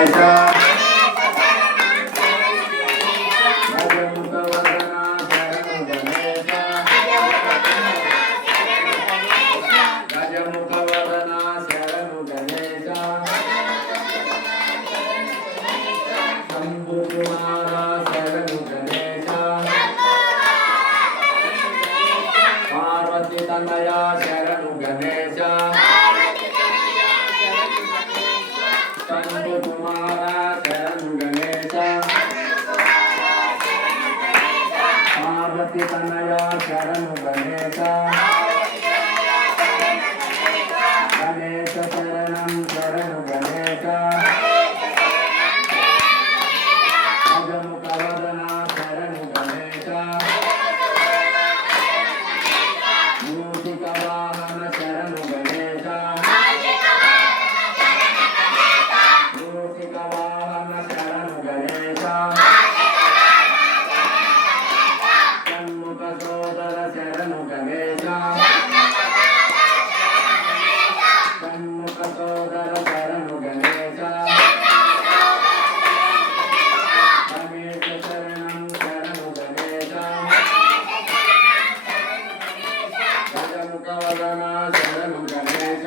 గణేశ తనయా శరణు గణేశ శంభు కుమార శరణు గణేశ పార్వతి తనయా శరణు గణేశ గణేశ శరణం శరణు గణేశ గజముఖ వదన శరణు గణేశ వాహన శరణు గణేశ మూషిక వాహన శరణు గణేశ షణ్ముఖ సోదర శరణు గణేశ షణ్ముఖ సోదర శరణు గణేశ రమేశ శరణం శరణు గణేశ గజముఖ వదన శరణు గణేశ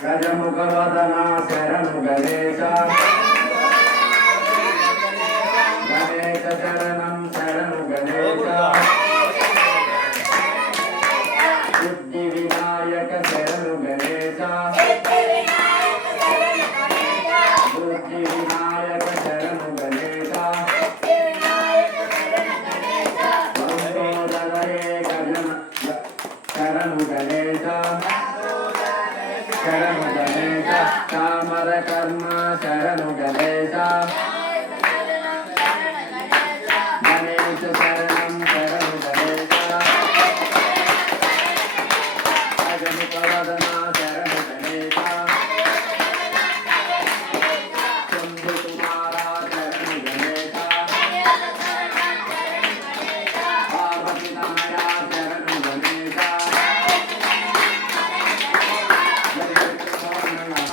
గజముఖ వదన శరణు గణేశ గణేశ శరణం శరణు గణేశ బుద్ధి వినాయక శరణు గణేశ బుద్ధి వినాయక శరణు గణేశ శరణు గణేశ శరణు గణేశ కామర కర్మ శరణు గణేశ